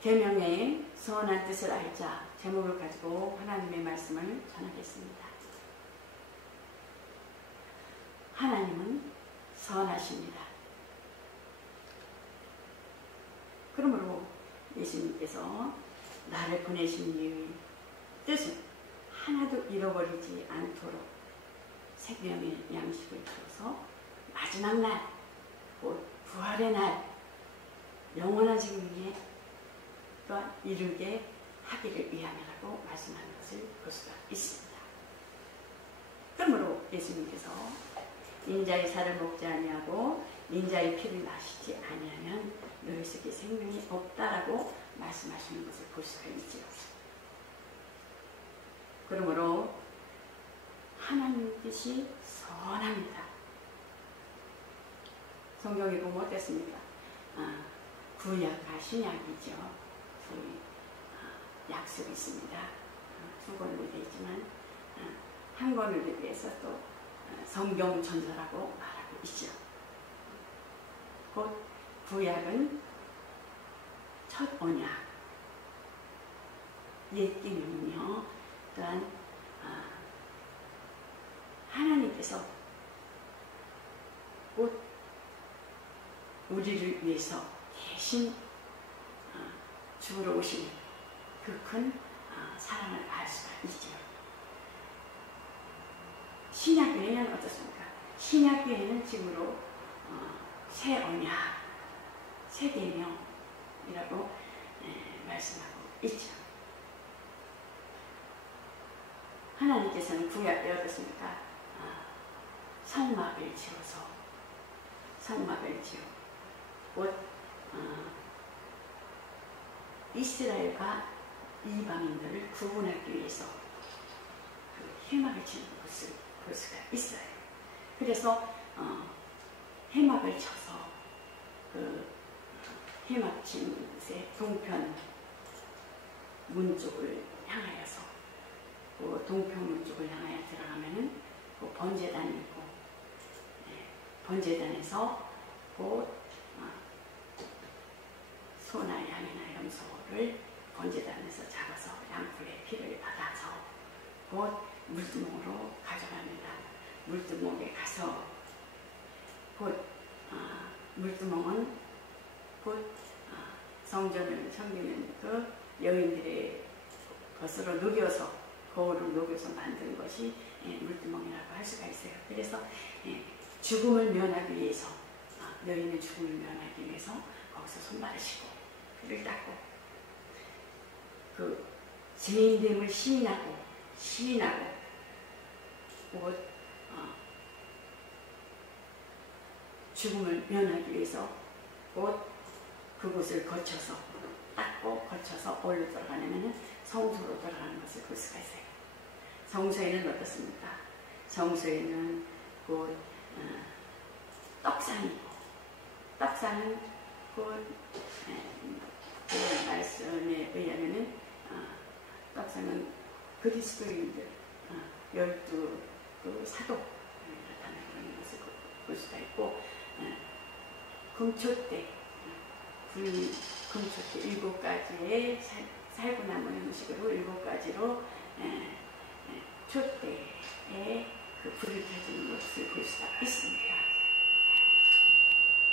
계명의 선한 뜻을 알자 제목을 가지고 하나님의 말씀을 전하겠습니다. 하나님은 선하십니다. 그러므로 예수님께서 나를 보내신 이유의 뜻은 하나도 잃어버리지 않도록 생명의 양식을 주어서 마지막 날, 곧 부활의 날, 영원한 생명에 또한 이르게 하기를 위함이라고 말씀하는 것을 볼 수가 있습니다. 그러므로 예수님께서 인자의 살을 먹지 아니하고 인자의 피를 마시지 아니하면 너희 속에 생명이 없다라고 말씀하시는 것을 볼 수가 있지요. 그러므로 하나님 뜻이 선합니다. 성경에 보면 어떻습니까? 구약과 신약이죠. 약속이 있습니다. 두 권으로 되어 있지만 한 권을 위해서 또 성경 전서라고 말하고 있죠. 곧 구약은 첫 언약, 옛 기능이며 또한 하나님께서 곧 우리를 위해서 대신 죽으러 오신 그 큰 사랑을 알 수가 있죠. 신약교회는 어떻습니까? 신약교회는 지금으로 새 언약, 새 계명이라고 말씀하고 있죠. 하나님께서는 구약에 어떻습니까? 성막을 지어서 곧 이스라엘과 이방인들을 구분하기 위해서 그 회막을 치는 것을 볼 수가 있어요. 그래서 회막을 쳐서 그 회막 치는 곳에 동편 문 쪽을 향하여서 그 동편 문 쪽을 향하여 들어가면은 그 번제단이 있고 번제단에서 그 소나 양이나 이런 소를 번제단에서 잡아서 양풀의 피를 받아서 곧 물두멍으로 가져갑니다. 물두멍에 가서 곧 물두멍은 곧 성전을 섬기는 그 여인들의 것으로 녹여서 거울을 녹여서 만든 것이 물두멍이라고 할 수가 있어요. 그래서 죽음을 면하기 위해서 여인의 죽음을 면하기 위해서 거기서 손발을 씻고 피를 닦고 그 죄인됨을 시인하고 곧 죽음을 면하기 위해서 곧 그곳을 거쳐서 닦고 거쳐서 어디로 들어가냐면 성소로 들어가는 것을 볼 수가 있어요. 성소에는 어떻습니까? 성소에는 곧 떡상이 있고 떡상은 곧 그 말씀에 의하면은 떡상은 그리스도인들 12그 사도를 나타내는 것을 볼 수가 있고 금초대 금초대 7가지의 살구나무 형식으로 7가지로 촛대에 그 불을 켜주는 것을 볼 수가 있습니다.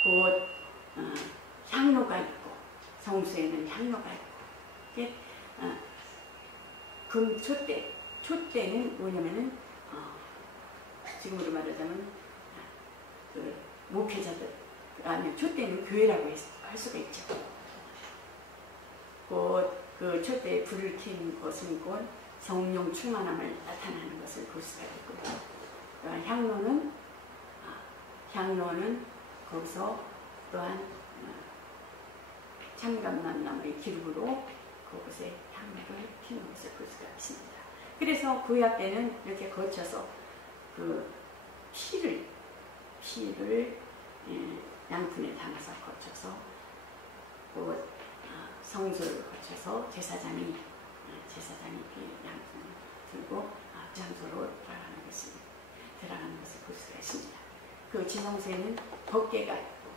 곧 향로가 있고 성수에는 향로가 있고 촛대는 뭐냐면은 지금으로 말하자면 그 목회자들 아니면 촛대는 교회라고 할 수가 있죠. 곧 그 촛대에 불을 켜는 것은 곧 성령 충만함을 나타나는 것을 볼 수가 있고요. 향로는 거기서 또한 참감나무의 기름으로 그곳에 향로를 피우는 것을 볼 수가 있습니다. 그래서 구약 때는 이렇게 거쳐서 그 피를 양푼에 담아서 거쳐서 그 성소를 거쳐서 제사장이 그 양푼을 들고 장소로 들어가는 것을 볼 수가 있습니다. 그 지성소에는 법궤가 있고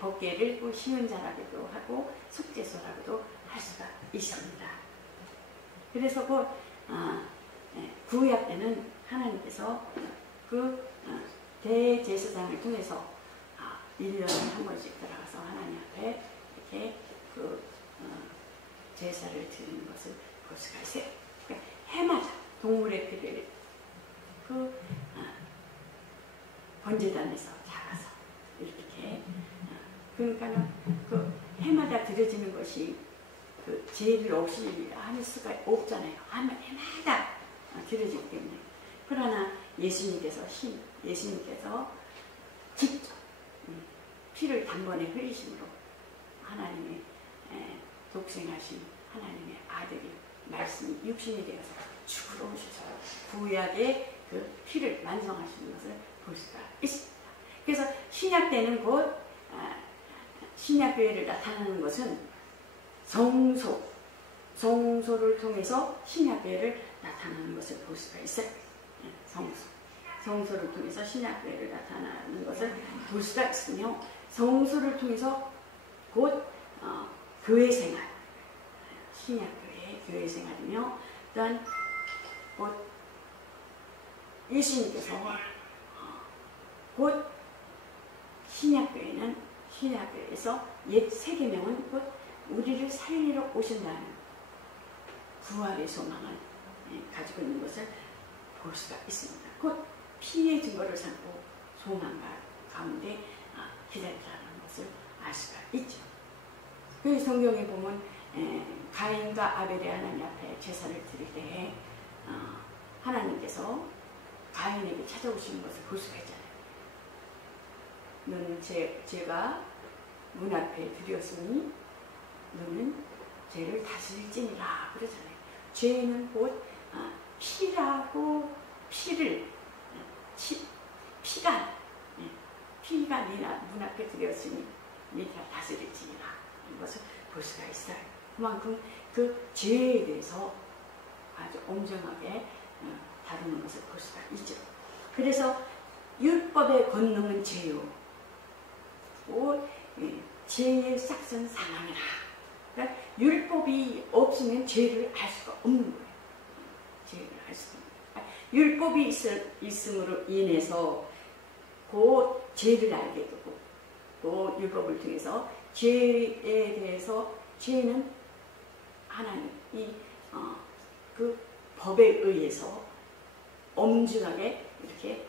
법궤를 또 시은자라고도 하고 속죄소라고도 할 할 수가 있습니다. 그래서 구약 때는 하나님께서 대제사장을 통해서 1년에 한 번씩 들어가서 하나님 앞에 이렇게 제사를 드리는 것을 볼 수가 있어요. 그러니까 해마다 동물의 피를 번제단에서 잡아서 이렇게 그러니까 해마다 드려지는 것이 죄를 없이 할 수가 없잖아요. 해마다 드려지기 때문에. 그러나 예수님께서 직접 피를 단번에 흘리심으로 하나님의 독생하신 하나님의 아들이 말씀이 육신이 되어서 죽으러 오셔서 구약의 그 피를 완성하시는 것을 볼 수가 있습니다. 그래서 신약 때는 곧 신약교회를 나타나는 것은 성소를 통해서 신약교회를 나타나는 것을 볼 수가 있어요. 성소를 통해서 신약교회를 나타나는 것을 볼 수가 있으며 성소를 통해서 곧 교회생활, 신약교회의 교회생활이며 또한 곧 예수님께서 곧 신약교회에서 옛 세계명은 곧 우리를 살리러 오신다는 부활의 소망을 가지고 있는 것을 볼 수가 있습니다. 곧 피의 증거를 삼고 소망과 가운데 기다리라는 것을 알 수가 있죠. 그 성경에 보면 가인과 아벨이 하나님 앞에 제사를 드릴 때에 하나님께서 가인에게 찾아오시는 것을 볼 수가 있잖아요. 너는 제가 문 앞에 드렸으니 너는 죄를 다스릴지니라 그러잖아요. 죄는 곧 피가 네가 문 앞에 드렸으니 네가 다스릴지니라 이것을 볼 수가 있어요. 그만큼 그 죄에 대해서 아주 엄정하게 다루는 것을 볼 수가 있죠. 그래서 율법의 권능은 죄요. 죄의 싹은 사망이라. 그러니까 율법이 없으면 죄를 알 수가 없는 거예요. 죄를 알 수가 없는 거예요. 율법이 있음으로 인해서 그 죄를 알게 되고 또 율법을 통해서 죄에 대해서 죄는 하나님이 그 법에 의해서 엄중하게 이렇게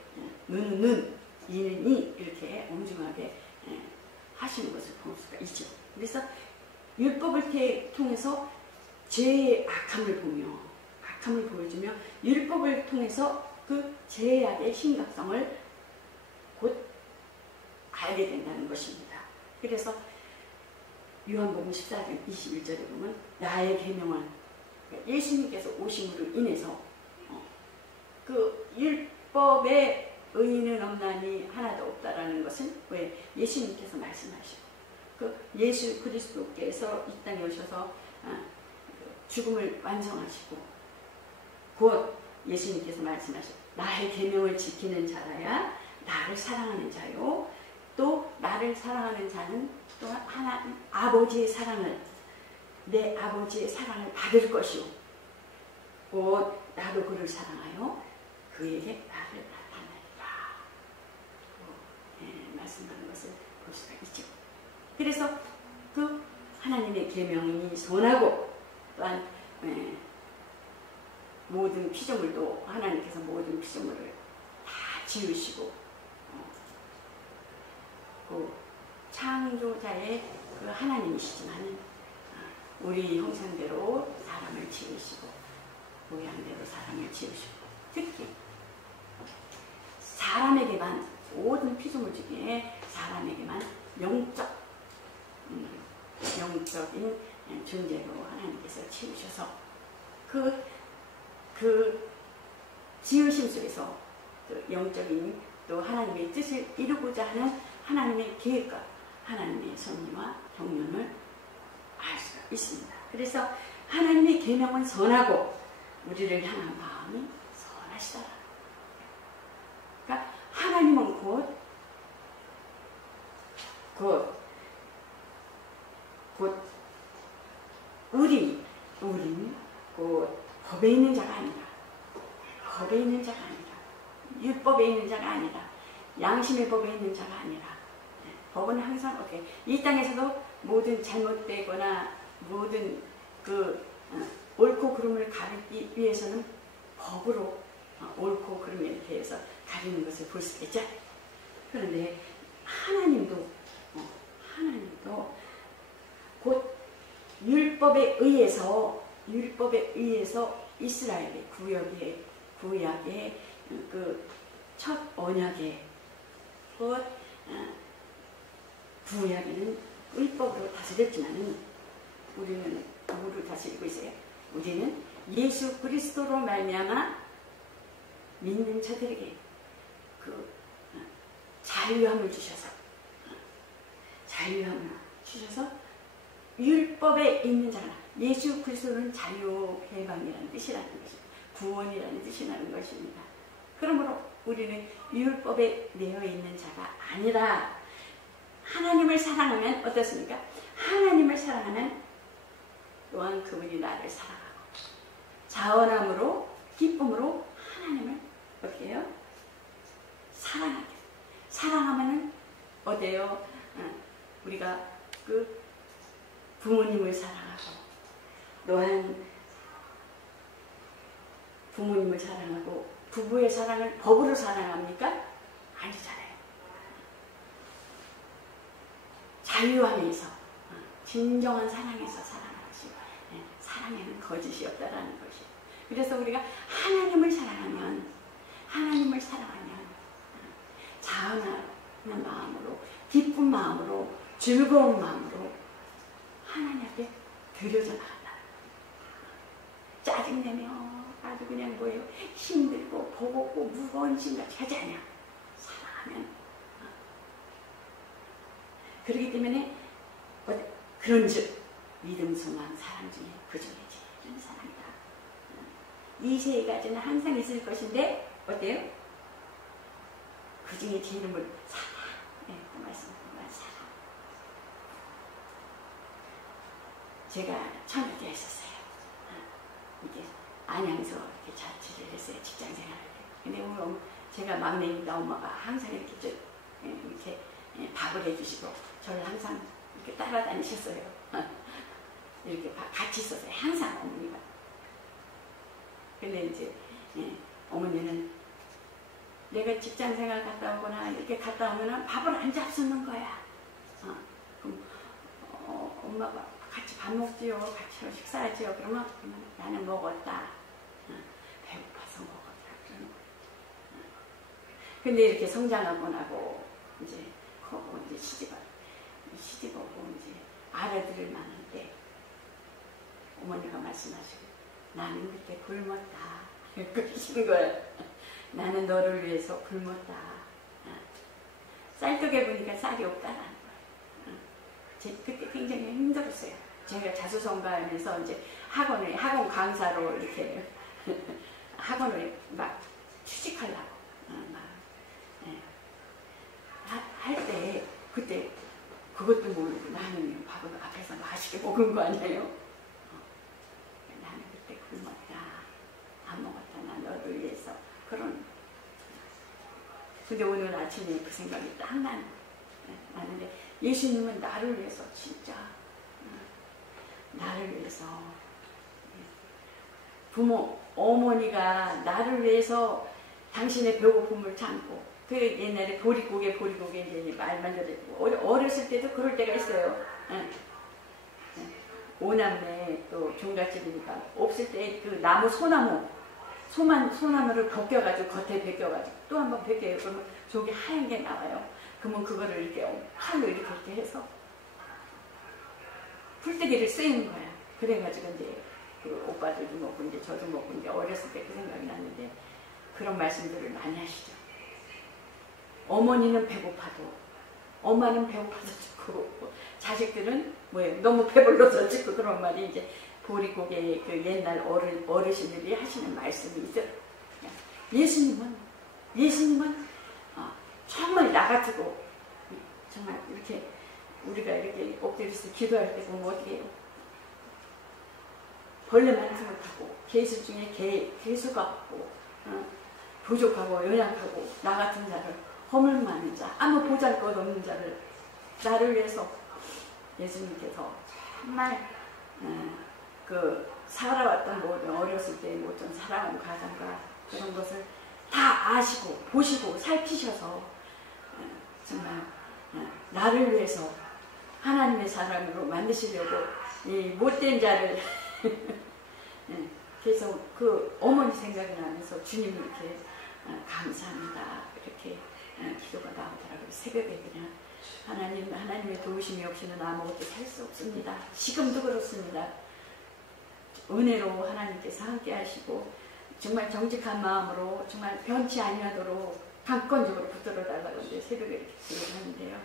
눈은 이는 이렇게 엄중하게 하시는 것을 볼 수가 있죠. 그래서 율법을 통해서 죄의 악함을 보여주며 율법을 통해서 그 죄악의 심각성을 곧 알게 된다는 것입니다. 그래서 요한복음 14장 21절에 보면 나의 계명은 예수님께서 오심으로 인해서 그 율법의 의인은 없나니 하나도 없다라는 것은 왜 예수님께서 말씀하시고 그 예수 그리스도께서 이 땅에 오셔서 죽음을 완성하시고 곧 예수님께서 말씀하시고 나의 계명을 지키는 자라야 나를 사랑하는 자요 또 나를 사랑하는 자는 또 하나님 아버지의 사랑을 내 아버지의 사랑을 받을 것이요 곧 나도 그를 사랑하여 그에게 나를 말씀하는 것을 볼 수가 있죠. 그래서 그 하나님의 계명이 선하고 또한 모든 피조물도 하나님께서 모든 피조물을 다 지으시고 그 창조자의 그 하나님이시지만 우리 형상대로 사람을 지으시고 모양대로 사람을 지으시고 특히 사람에게만 모든 피조물 중에 사람에게만 영적인 존재로 하나님께서 지으셔서 그 지으심 속에서 또 영적인 또 하나님의 뜻을 이루고자 하는 하나님의 계획과 하나님의 섭리와 경륜을 알 수가 있습니다. 그래서 하나님의 계명은 선하고 우리를 향한 마음이 선하시더라. 그러니까 하나님은 곧 우리는 그 법에 있는 자가 아니다. 법에 있는 자가 아니다. 율법에 있는 자가 아니다. 양심의 법에 있는 자가 아니라 법은 항상 어떻게 이 땅에서도 모든 잘못되거나 모든 그 옳고 그름을 가리기 위해서는 법으로 옳고 그름에 대해서 가리는 것을 볼 수 있겠죠. 그런데 하나님도 곧 율법에 의해서 이스라엘의 구약의 그 첫 언약의 곧 구약에는 율법으로 다스렸지만은 우리는 누구를 다스리고 있어요? 우리는 예수 그리스도로 말미암아 믿는 자들에게 그 자유함을 주셔서 율법에 있는 자가 예수 그리스도는 자유 해방이라는 뜻이라는 것입니다. 구원이라는 뜻이라는 것입니다. 그러므로 우리는 율법에 내어 있는 자가 아니라 하나님을 사랑하면 어떻습니까? 하나님을 사랑하면 또한 그분이 나를 사랑하고 자원함으로 기쁨으로 하나님을 어떻게 해요? 사랑하게. 사랑하면은 어때요? 우리가 그 부모님을 사랑하고 또한 부모님을 사랑하고 부부의 사랑을 법으로 사랑합니까? 아니잖아요. 자유함에서 진정한 사랑에서 사랑하는 것이 사랑에는 거짓이 없다라는 것이에요. 그래서 우리가 하나님을 사랑하면 자원하는 마음으로 기쁜 마음으로 즐거운 마음으로 하나님 앞에 드려져 나간다. 짜증내며 아주 그냥 뭐예요? 힘들고 버겁고 무거운 짐같이 하지 않냐. 사랑하면 그렇기 때문에 그런즉 믿음, 소망, 사랑 중에 그 중에 제일 사랑이다. 이 세 가지는 항상 있을 것인데 어때요? 그 중에 제일 사랑. 그 말씀 정말 사랑. 제가 처음에 했었어요. 이게 안양서 이렇게 자취를 했어요. 직장 생활을. 근데 오늘 제가 막내니까 엄마가 항상 이렇게 밥을 해주시고 저를 항상 이렇게 따라다니셨어요. 이렇게 같이 있었어요. 항상 어머니가. 근데 이제 어머니는 내가 직장 생활 갔다 오거나 이렇게 갔다 오면 밥을 안 잡수는 거야. 그럼 엄마가 같이 밥 먹지요. 같이 식사하지요. 그러면 나는 먹었다. 배고파서 먹었다. 그러는 거야. 근데 이렇게 성장하고 나고 이제 시집 오고 이제 아들을 낳을 때 어머니가 말씀하시고 나는 그때 굶었다. 그러시는 거예요. 나는 너를 위해서 굶었다. 쌀떡에 보니까 쌀이 없다라는 거예요. 그때 굉장히 힘들었어요. 제가 자수성가하면서 이제 학원 강사로 이렇게 학원을 막 취직하려고 할 때 그때 그것도 모르고 나는 밥을 앞에서 맛있게 먹은 거 아니에요? 나는 그때 굶었다. 안 먹었다. 나 너를 위해서. 근데 오늘 아침에 그 생각이 딱 나는데 예수님은 나를 위해서 진짜 나를 위해서 어머니가 나를 위해서 당신의 배고픔을 참고 그 옛날에 보릿고개 이제 말만 들었고 어렸을 때도 그럴 때가 있어요. 오남매 또 종갓집이니까 없을 때 그 소나무를 벗겨가지고 겉에 벗겨가지고 또 한 번 벗겨요. 그러면 저기 하얀 게 나와요. 그러면 그거를 이렇게 칼로 이렇게 해서 풀떼기를 쓰이는 거야. 그래가지고 이제 그 오빠들도 먹고 이제 저도 먹고 이제 어렸을 때 그 생각이 났는데 그런 말씀들을 많이 하시죠. 어머니는 배고파도 엄마는 배고파서 죽고 자식들은 뭐예요? 너무 배불러서 죽고 그런 말이 이제 보릿고개 그 옛날 어르신들이 하시는 말씀이 있어요. 예수님은 정말 나 같고 정말 이렇게 우리가 이렇게 엎드려서 기도할 때 보면 어떻게 해요? 벌레 많지 못하고 개수 중에 개수가 없고 부족하고 연약하고 나 같은 자를 허물 많은 자 아무 보잘것없는 자를 나를 위해서 예수님께서 정말 그 살아왔던 모든 어렸을 때 모든 살아온 가정과 그런 것을 다 아시고 보시고 살피셔서 정말 나를 위해서 하나님의 사람으로 만드시려고 이 못된 자를 그래서 그 어머니 생각이 나면서 주님 이렇게 감사합니다 이렇게 기도가 나오더라고요. 새벽에 그냥 하나님의 도우심이 없이는 아무것도 살 수 없습니다. 지금도 그렇습니다. 은혜로 하나님께서 함께 하시고 정말 정직한 마음으로 정말 변치 아니하도록 강권적으로 붙들어 달라고 이제 새벽에 이렇게 기도를 하는데요.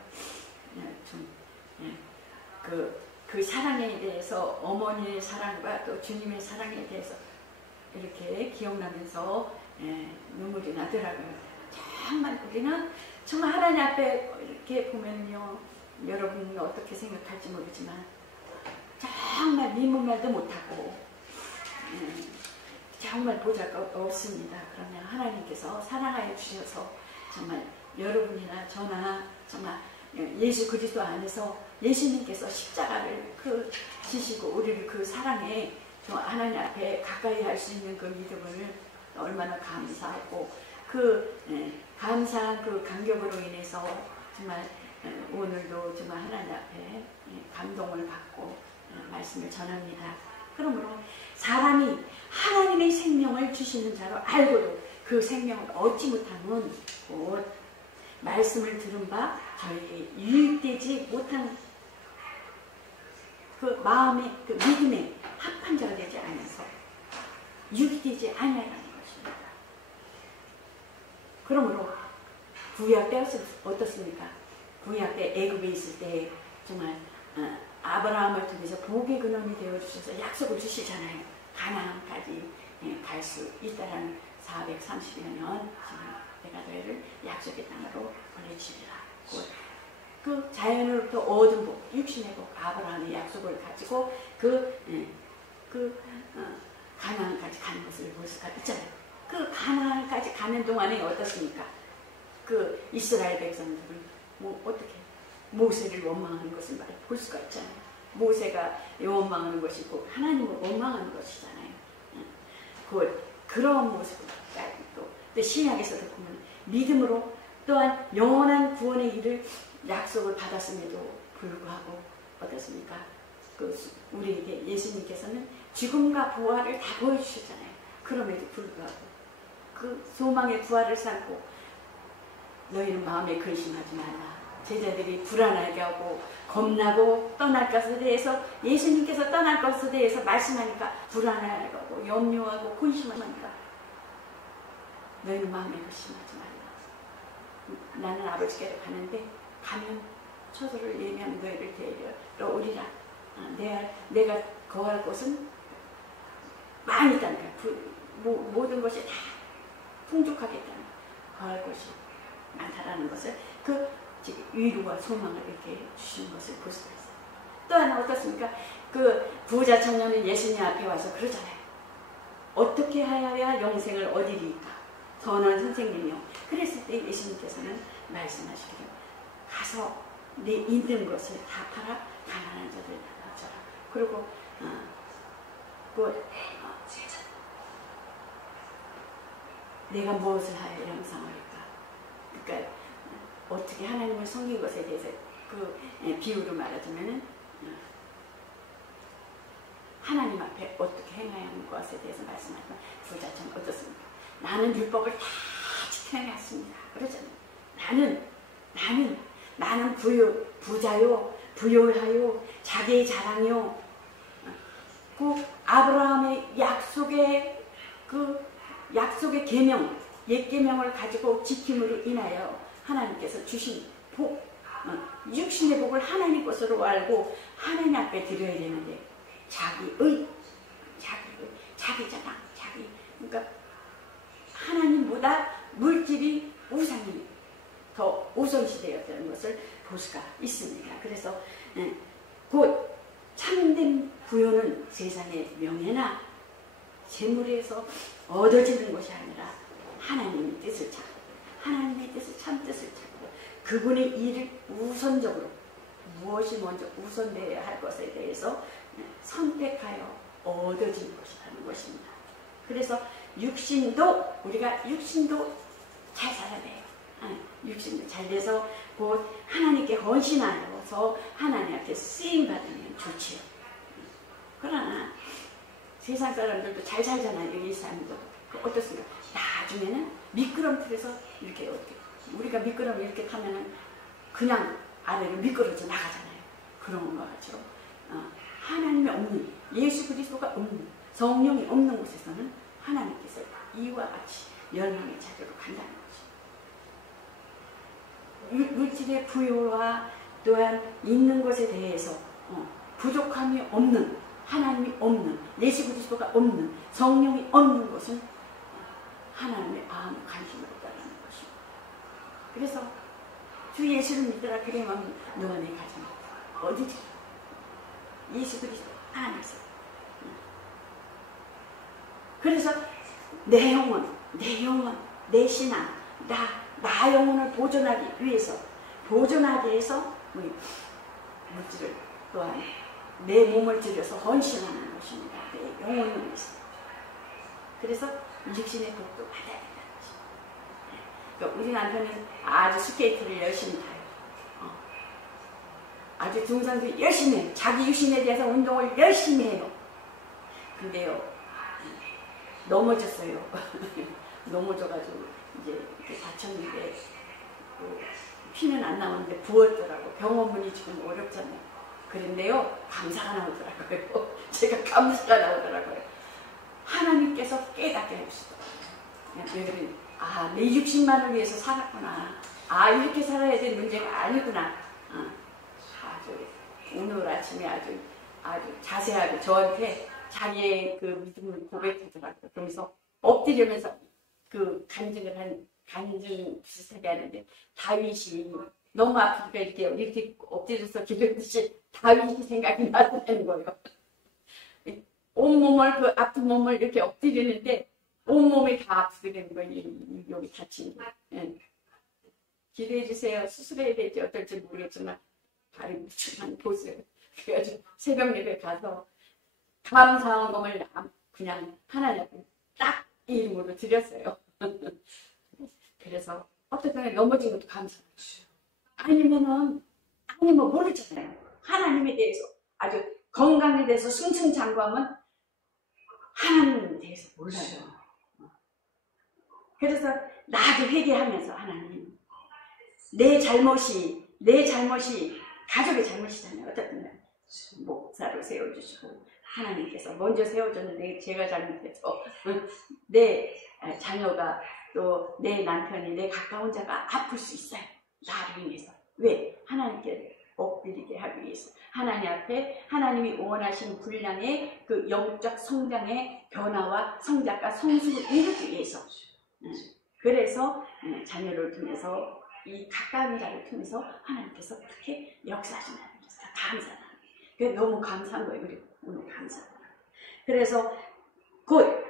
그 사랑에 대해서 어머니의 사랑과 또 주님의 사랑에 대해서 이렇게 기억나면서 눈물이 나더라고요. 정말 우리는 정말 하나님 앞에 이렇게 보면요, 여러분은 어떻게 생각할지 모르지만 정말 미문말도 못하고 정말 보잘것 없습니다. 그러면 하나님께서 사랑하여 주셔서 정말 여러분이나 저나 정말 예수 그리스도 안에서 예수님께서 십자가를 지시고 우리를 그 사랑에 하나님 앞에 가까이 할 수 있는 그 믿음을 얼마나 감사하고 감사한 그 감격으로 인해서 정말 오늘도 정말 하나님 앞에 감동을 받고 말씀을 전합니다. 그러므로 사람이 하나님의 생명을 주시는 자로 알고도 그 생명을 얻지 못하면 곧 말씀을 들은 바 저에게 유익되지 못한 그 마음의 그 믿음에 합한 자가 되지 않아서 유익되지 아니하라는 것입니다. 그러므로 구약 때 어떻습니까? 구약 때 애굽에 있을 때 정말 아브라함을 통해서 복의 근원이 되어주셔서 약속을 주시잖아요. 가나안까지 갈 수 있다라는 430여 년 지금 내가 너희를 약속의 땅으로 보내주리라. 그 자연으로부터 얻은 복, 육신의 복, 아브라함의 약속을 가지고 가나안까지 가는 것을 볼 수가 있잖아요. 그 가나안까지 가는 동안에 어떻습니까? 그 이스라엘 백성들은 어떻게 모세를 원망하는 것을 볼 수가 있잖아요. 모세가 원망하는 것이고 하나님을 원망하는 것이잖아요. 그런 모습을 또 신약에서도 보면 믿음으로 또한 영원한 구원의 일을 약속을 받았음에도 불구하고 어떻습니까? 우리에게 예수님께서는 죽음과 부활을 다 보여주셨잖아요. 그럼에도 불구하고 그 소망의 부활을 삼고 너희는 마음에 근심하지 말라. 제자들이 불안하게 하고 겁나고 떠날 것에 대해서 예수님께서 떠날 것에 대해서 말씀하니까 불안하고 염려하고 근심하니까 너희는 마음에 근심하지 말라. 나는 아버지께로 가는데 가면 초소를 예면 너희를 데리러 오리라. 내가 거할 곳은 많이 있다는 거야. 모든 것이 다 풍족하겠다는 거할 곳이 많다라는 것을 위로와 소망을 이렇게 주시는 것을 볼 수가 있어요. 또 하나 어떻습니까? 그 부자 청년은 예수님 앞에 와서 그러잖아요. 어떻게 하여야 영생을 얻으리까? 선한 선생님이요. 그랬을 때 예수님께서는 말씀하시기를 가서 내 있는 것을 다 팔아 가난한 자들 나눠줘라. 그리고 내가 무엇을 하여 영생하리까? 그러니까 어떻게 하나님을 섬긴 것에 대해서 비유로 말하자면은 하나님 앞에 어떻게 행해야 하는 것에 대해서 말씀하시면 부자처럼 어떻습니까? 나는 율법을 다 지켜내왔습니다. 그러잖아요. 나는 부자요, 부요하요, 자기의 자랑이요. 아브라함의 약속의 계명, 옛 계명을 가지고 지킴으로 인하여 하나님께서 주신 복, 육신의 복을 하나님 것으로 알고 하나님 앞에 드려야 되는데 자기 자랑, 그러니까 하나님보다 물질이 우상이 더 우선시 되었다는 것을 볼 수가 있습니다. 그래서 곧 참된 부요는 세상의 명예나 재물에서 얻어지는 것이 아니라 하나님의 뜻을 찾고 하나님의 뜻을 참 뜻을 찾고 그분의 일을 우선적으로 무엇이 먼저 우선되어야 할 것에 대해서 선택하여 얻어진 것이라는 것입니다. 그래서 우리가 육신도 잘 살아야 돼요. 육신도 잘 돼서 곧 하나님께 헌신하여서 하나님 앞에 쓰임받으면 좋지요. 그러나 세상 사람들도 잘 살잖아요. 이 사람도 어떻습니까? 나중에는 미끄럼틀에서 이렇게 우리가 미끄럼을 이렇게 타면은 그냥 아래로 미끄러져 나가잖아요. 그런 것 같죠. 하나님이 없는, 예수 그리스도가 없는, 성령이 없는 곳에서는 하나님께서 이와 같이 멸망의 자리로 간다는 거죠. 물질의 부요와 또한 있는 것에 대해서 부족함이 없는, 하나님이 없는, 예수 그리스도가 없는, 성령이 없는 것은 하나님의 아무 관심이 없다는 것입니다. 그래서 주 예수를 믿으라 그러면 너와 내 가정 어디지? 예수 그리스도 안에서. 그래서 내 영혼, 내 신앙, 나 영혼을 보존하기 위해서, 보존하기 위해서 물질을 또한 내 몸을 들여서 헌신하는 것입니다. 내 영혼을 위해서. 그래서 육신의 복도 받아야 된다는 것입니다. 그러니까 우리 남편은 아주 스케이트를 열심히 타요. 아주 등산도 열심히 해요. 자기 육신에 대해서 운동을 열심히 해요. 근데요, 넘어졌어요. 넘어져가지고 이제 이렇게 다쳤는데 피는 안 나오는데 부었더라고. 병원문이 지금 어렵잖아요. 그런데요, 감사가 나오더라고요. 제가 감사가 나오더라고요. 하나님께서 깨닫게 해주시더라고요. 내 육신만을 위해서 살았구나. 이렇게 살아야 될 문제가 아니구나. 아주 오늘 아침에 아주 자세하게 저한테 자기의 그 믿음을 고백하더라고요. 그러면서 엎드리면서 그 간증 비슷하게 하는데, 다윗이 너무 아프니까 이렇게 엎드려서 기도했듯이 다윗이 생각이 나더라는 거예요. 온몸을, 그 아픈 몸을 이렇게 엎드리는데 온몸이 다 아프게 되는 거예요. 여기 다친 게. 예. 기대해 주세요. 수술해야 될지 어떨지 모르겠지만 다리 묻지만 보세요. 그래가지고 새벽 예배 가서 감사함을 그냥 하나님 앞에 딱 이름으로 드렸어요. 그래서 어떤 때는 넘어진 것도 감사하죠. 아니면 모르잖아요. 하나님에 대해서 아주 건강에 대해서 승승장구하면 하나님에 대해서 몰라요. 그래서 나도 회개하면서 하나님, 내 잘못이 가족의 잘못이잖아요. 어쨌든 목사로 세워주시고 하나님께서 먼저 세워줬는데 제가 잘못해서 내 자녀가 또 내 남편이 내 가까운 자가 아플 수 있어요. 나를 위해서. 왜? 하나님께 엎드리게 하기 위해서. 하나님 앞에 하나님이 원하신 분량의 그 영적 성장의 변화와 성장과 성숙을 이루기 위해서. 그래서 자녀를 통해서 이 가까운 자를 통해서 하나님께서 그렇게 역사하신다는 것을 감사하는 거예요. 너무 감사한 거예요. 그리고 오늘 감사합니다. 그래서 곧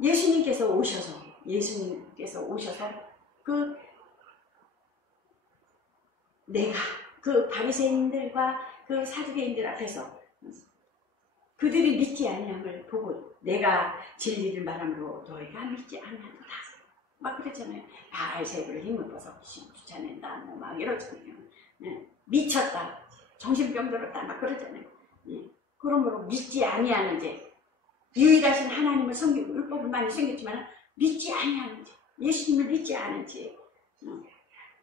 예수님께서 오셔서 내가 그 바리새인들과 그 사두개인들 앞에서 그들이 믿지 아니함을 보고 내가 진리를 말함으로 너희가 믿지 아니하도다. 막 그랬잖아요. 바알새를 힘을 벗어 쫓아낸다. 막 이러잖아요. 미쳤다. 정신병 들었다. 막 그러잖아요. 그러므로 믿지 아니하는 죄. 유일하신 하나님을 섬기고 율법을 많이 섬겼지만 믿지 아니하는 죄. 예수님을 믿지 않은 죄.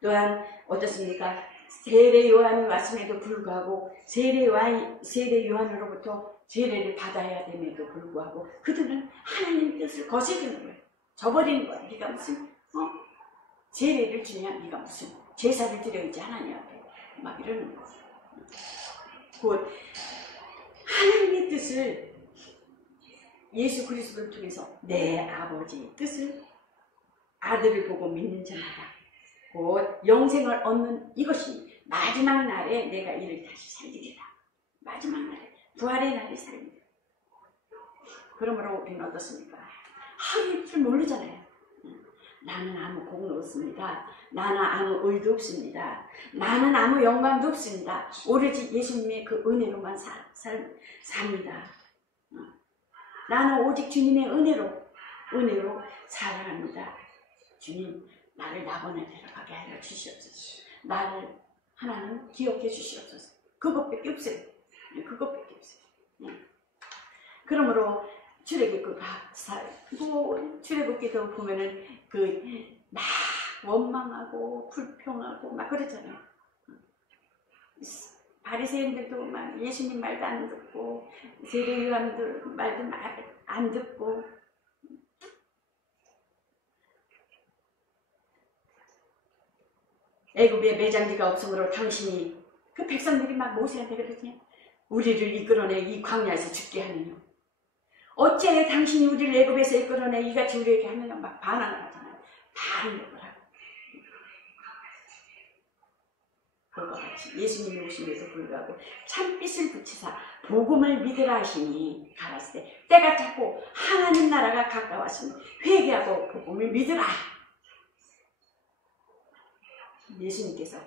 또한 어떻습니까? 세례 요한이 왔음에도 불구하고 세례 요한으로부터 세례를 받아야 됨에도 불구하고 그들은 하나님 뜻을 거스르는 거예요. 저버리는 거야. 네가 무슨 세례를 주냐? 네가 무슨 제사를 드려야지 하나님 앞에 막 이러는 거야. 곧 하나님의 뜻을 예수 그리스도를 통해서 내 아버지의 뜻을 아들을 보고 믿는 자마다 곧 영생을 얻는 이것이 마지막 날에 내가 이를 다시 살리리라. 마지막 날에 부활의 날이 살입니다. 그러므로 우리는 어떻습니까? 하루 이틀 모르잖아요. 나는 아무 공로 없습니다. 나는 아무 의도 없습니다. 나는 아무 영광도 없습니다. 오로지 예수님의 그 은혜로만 삽니다. 나는 오직 주님의 은혜로 살아갑니다. 주님, 나를 낙원에 데려가게 하여 주시옵소서. 나를 하나님 기억해 주시옵소서. 그것밖에 없어요. 그것밖에 없어요. 그러므로 출애굽기도 보면은 막 원망하고 불평하고 막 그러잖아요. 바리새인들도 막 예수님 말도 안 듣고 세례요한들 말도 안 듣고 애굽에 매장지가 없으므로 당신이 그 백성들이 막 모세한테 그러지 우리를 이끌어내 이 광야에서 죽게 하느냐 어째 당신이 우리를 애굽에서 이끌어내 이같이 우리에게 하느냐 막 반항을 하잖아요. 반응을 하고 그것과 같이 예수님이 오심에도 불구하고 참빛을 붙이사 복음을 믿으라 하시니 가라사대 때가 찼고 하나님 나라가 가까웠으니 회개하고 복음을 믿으라. 예수님께서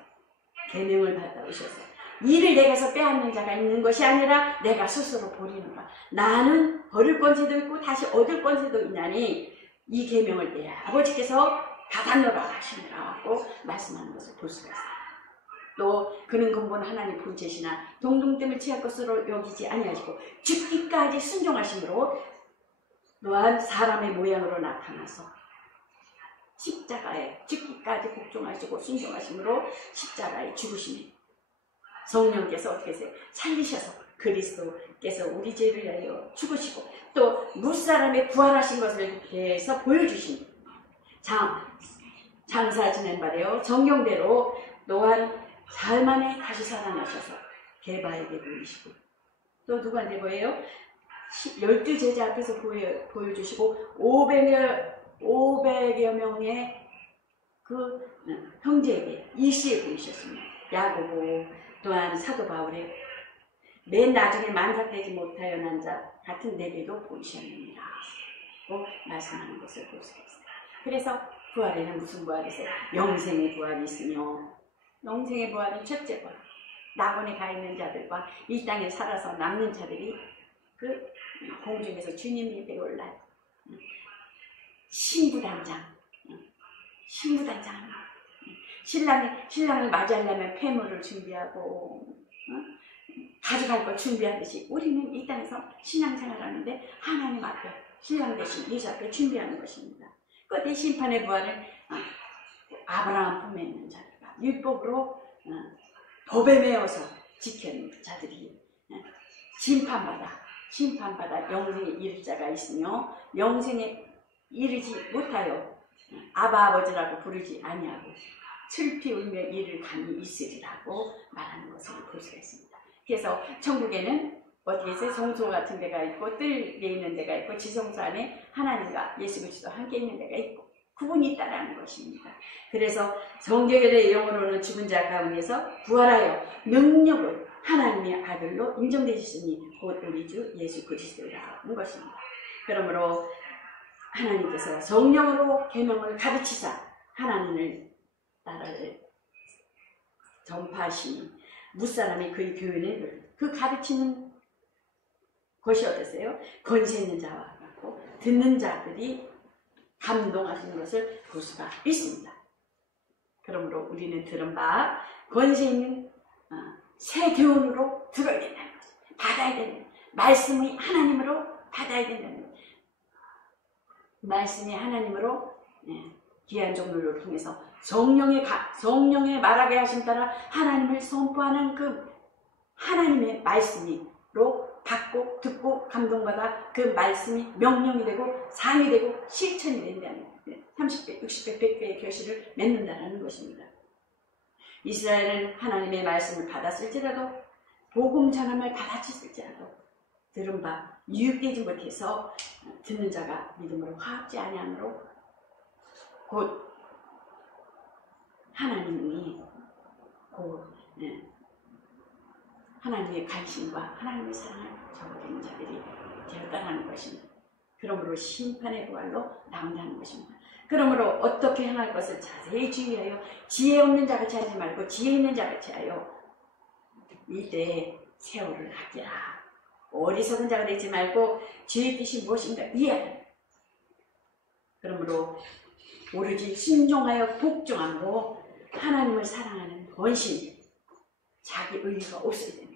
계명을 받아오셔서 이를 내게서 빼앗는 자가 있는 것이 아니라 내가 스스로 버리는가. 나는 버릴 권세도 있고 다시 얻을 권세도 있나니 이 계명을 내 아버지께서 받아놓으라 하시느라고 말씀하는 것을 볼 수가 있어요. 또 그는 근본 하나님 본체시나 동등됨을 취할 것으로 여기지 아니하시고 죽기까지 순종하심으로 또한 사람의 모양으로 나타나서 십자가에 죽기까지 복종하시고 순종하심으로 십자가에 죽으시니 성령께서 어떻게 하세요? 살리셔서 그리스도께서 우리 죄를 위하여 죽으시고 또 무사람의 부활하신 것을 대해서 보여주신 장사 지낸 바래요. 정경대로 또한 사흘 만에 다시 살아나셔서 개바에게 보이시고 또 누구한테 보여요? 12제자 앞에서 보여주시고 500여 명의 그 형제에게 일시에 보이셨습니다. 야고보 또한 사도 바울의 맨 나중에 만삭되지 못하여 난 자 같은 내게도 보이셨느니라 고 말씀하는 것을 볼 수가 있어요. 그래서 부활에는 무슨 부활이 있어요? 영생의 부활이 있으며 영생의 부활은 첫째 부활. 낙원에 가 있는 자들과 이 땅에 살아서 남는 자들이 그 공중에서 주님이 배울날 신부단장 신랑을 맞이하려면 폐물을 준비하고 가져갈 것 준비하듯이 우리는 이 땅에서 신앙생활을 하는데 하나님 앞에 신랑 대신 예수 앞에 준비하는 것입니다. 끝에 심판의 부활은 아브라함 품에 있는 자들과 율법으로 법에 매어서 지키는 자들이 심판받아 영생에 이를 자가 있으며 영생에 이르지 못하여 아바 아버지라고 부르지 아니하고 슬피 울며 이를 감이 있으리라고 말하는 것을 볼 수가 있습니다. 그래서 천국에는 어떻게 해서 성소 같은 데가 있고 뜰에 있는 데가 있고 지성소 안에 하나님과 예수 그리스도 함께 있는 데가 있고 구분이 있다라는 것입니다. 그래서 성경의 영어로는 죽은 자 가운데서 부활하여 능력을 하나님의 아들로 인정되셨으니 곧 우리 주 예수 그리스도라는 것입니다. 그러므로 하나님께서 성령으로 계명을 가르치사 하나님을 나라를 전파하시니 무사람이 그의 교훈을 그 가르치는 것이 어떠세요? 권세 있는 자와 같고 듣는 자들이 감동하시는 것을 볼 수가 있습니다. 그러므로 우리는 들은 바 권세 있는 새 교훈으로 들어야 된다는 거죠. 받아야 된다는 말씀이 하나님으로 받아야 된다는 거죠. 말씀이 하나님으로 귀한 종류를 통해서 성령의 말하게 하심 따라 하나님을 선포하는 그 하나님의 말씀으로 받고 듣고 감동받아 그 말씀이 명령이 되고 삶이 되고 실천이 된다는 30배, 60배, 100배의 결실을 맺는다는 것입니다. 이스라엘은 하나님의 말씀을 받았을지라도 복음 전함을 받아쳤을지라도 들은 바 유익되지 못해서 듣는 자가 믿음으로 화합지 아니함으로 곧 하나님의 관심과 하나님의 사랑을 저버리는 자들이 되었다는 것입니다. 그러므로 심판의 부활로 나온다는 것입니다. 그러므로 어떻게 행할 것을 자세히 주의하여 지혜 없는 자같이 하지 말고 지혜 있는 자같이 하여 이때에 세월을 아끼라. 어리석은 자가 되지 말고 주의 뜻이 무엇인가 이해하라. 그러므로 오로지 순종하여 복종함으로 하나님을 사랑하는 본심, 자기 의의가 없어야 됩니다.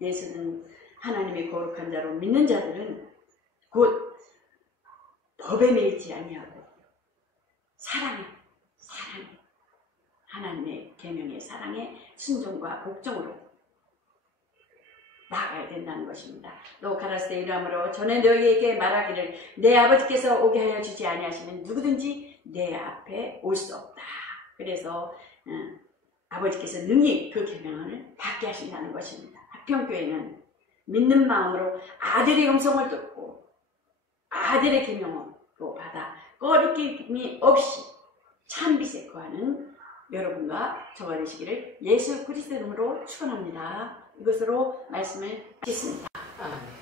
예수는 하나님의 거룩한 자로 믿는 자들은 곧 법에 매이지 아니하고 사랑해 하나님의 계명의 사랑에 순종과 복종으로 나아가야 된다는 것입니다. 또 가라사대 이러함으로 전에 너희에게 말하기를 내 아버지께서 오게 하여 주지 아니하시면 누구든지 내 앞에 올 수 없다. 그래서 아버지께서 능히 그 계명을 받게 하신다는 것입니다. 합평교회는 믿는 마음으로 아들의 음성을 듣고 아들의 계명으로 받아 꺼리낌이 없이 참빛에 거하는 여러분과 저가 되시기를 예수 그리스도 이름으로 축원합니다. 이것으로 말씀을 짓습니다. 아멘.